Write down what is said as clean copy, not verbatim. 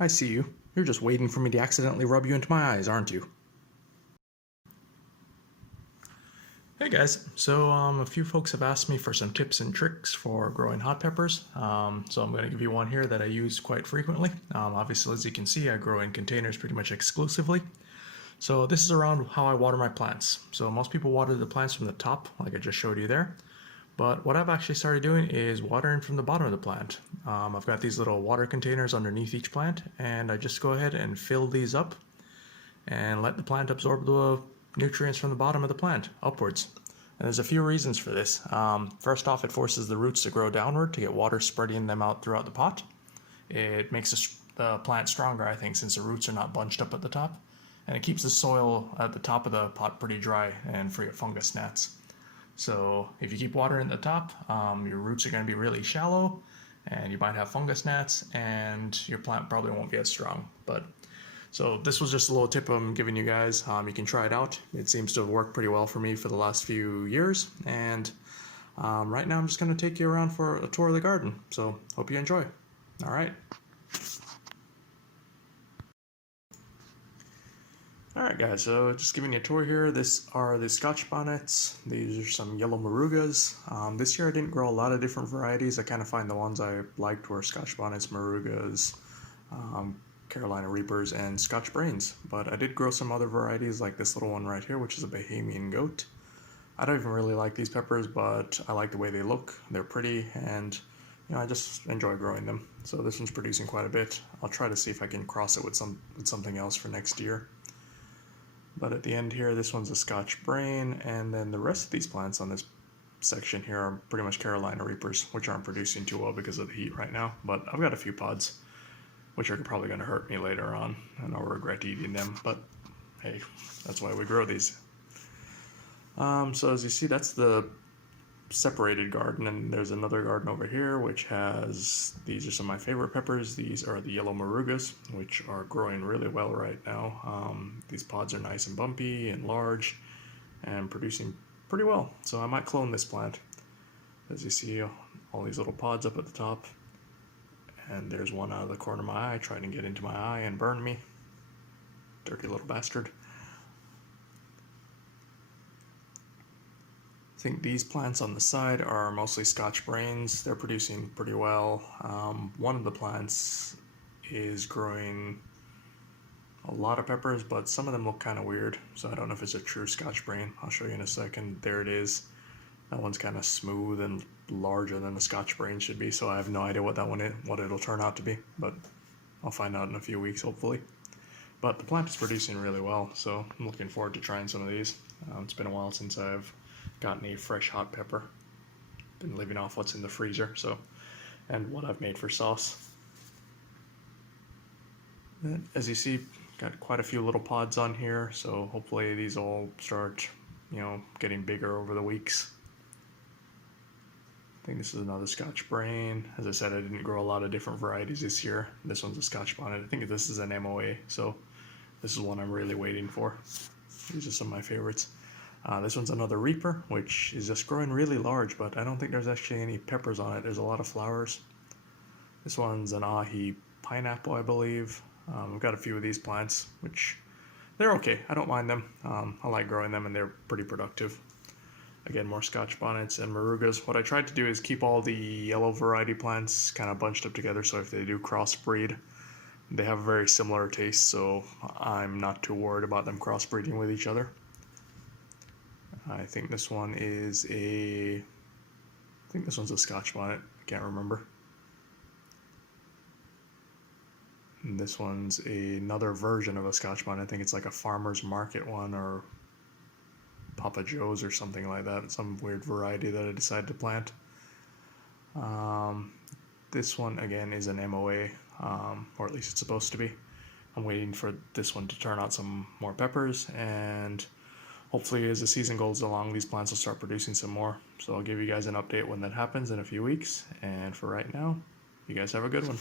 I see you. You're just waiting for me to accidentally rub you into my eyes, aren't you? Hey guys, so a few folks have asked me for some tips and tricks for growing hot peppers. So I'm going to give you one here that I use quite frequently. Obviously, as you can see, I grow in containers pretty much exclusively. So this is around how I water my plants. So most people water the plants from the top, like I just showed you there. But what I've actually started doing is watering from the bottom of the plant. I've got these little water containers underneath each plant, and I just go ahead and fill these up and let the plant absorb the nutrients from the bottom of the plant upwards. And there's a few reasons for this. First off, it forces the roots to grow downward to get water spreading them out throughout the pot. It makes the plant stronger, I think, since the roots are not bunched up at the top. And it keeps the soil at the top of the pot pretty dry and free of fungus gnats. So if you keep watering at the top, your roots are going to be really shallow and you might have fungus gnats and your plant probably won't be as strong. So this was just a little tip I'm giving you guys. You can try it out. It seems to have worked pretty well for me for the last few years. And right now I'm just going to take you around for a tour of the garden. So hope you enjoy. All right. Alright guys, so just giving you a tour here. These are the Scotch bonnets. These are some yellow Murugas. This year I didn't grow a lot of different varieties. I kind of find the ones I liked were Scotch bonnets, Murugas, Carolina Reapers, and Scotch Brains. But I did grow some other varieties like this little one right here, which is a Bohemian Goat. I don't even really like these peppers, but I like the way they look. They're pretty, and I just enjoy growing them. So this one's producing quite a bit. I'll try to see if I can cross it with something else for next year. But at the end here, this one's a Scotch Brain, and then the rest of these plants on this section here are pretty much Carolina Reapers, which aren't producing too well because of the heat right now. But I've got a few pods, which are probably going to hurt me later on, and I'll regret eating them. But hey, that's why we grow these. So as you see, that's the separated garden, and there's another garden over here which has, these are some of my favorite peppers. These are the yellow Murugas, which are growing really well right now. These pods are nice and bumpy and large and producing pretty well, so I might clone this plant. As you see, all these little pods up at the top, and there's one out of the corner of my eye trying to get into my eye and burn me. Dirty little bastard. I think these plants on the side are mostly Scotch Brains. They're producing pretty well. One of the plants is growing a lot of peppers, but some of them look kind of weird, so I don't know if it's a true Scotch Brain. I'll show you in a second. There it is. That one's kind of smooth and larger than the Scotch Brain should be, so I have no idea what that one is, what it'll turn out to be, but I'll find out in a few weeks hopefully. But the plant is producing really well, so I'm looking forward to trying some of these. It's been a while since I've gotten a fresh hot pepper. Been living off what's in the freezer, and what I've made for sauce. And as you see, got quite a few little pods on here, so hopefully these all start, getting bigger over the weeks. I think this is another Scotch Brain. As I said, I didn't grow a lot of different varieties this year. This one's a Scotch Bonnet. I think this is an MOA, so this is one I'm really waiting for. These are some of my favorites. This one's another Reaper, which is just growing really large, but I don't think there's actually any peppers on it. There's a lot of flowers. This one's an Ahi Pineapple, I believe. I've got a few of these plants, which they're okay. I don't mind them. I like growing them, and they're pretty productive. Again, more Scotch Bonnets and Murugas. What I tried to do is keep all the yellow variety plants kind of bunched up together, so if they do crossbreed, they have a very similar taste, so I'm not too worried about them crossbreeding with each other. I think this one is this one's a Scotch Bonnet. I can't remember. And this one's another version of a Scotch Bonnet. I think it's like a farmer's market one, or Papa Joe's or something like that. Some weird variety that I decided to plant. This one again is an MOA, or at least it's supposed to be. I'm waiting for this one to turn out some more peppers, and hopefully as the season goes along, these plants will start producing some more. So I'll give you guys an update when that happens in a few weeks. And for right now, you guys have a good one.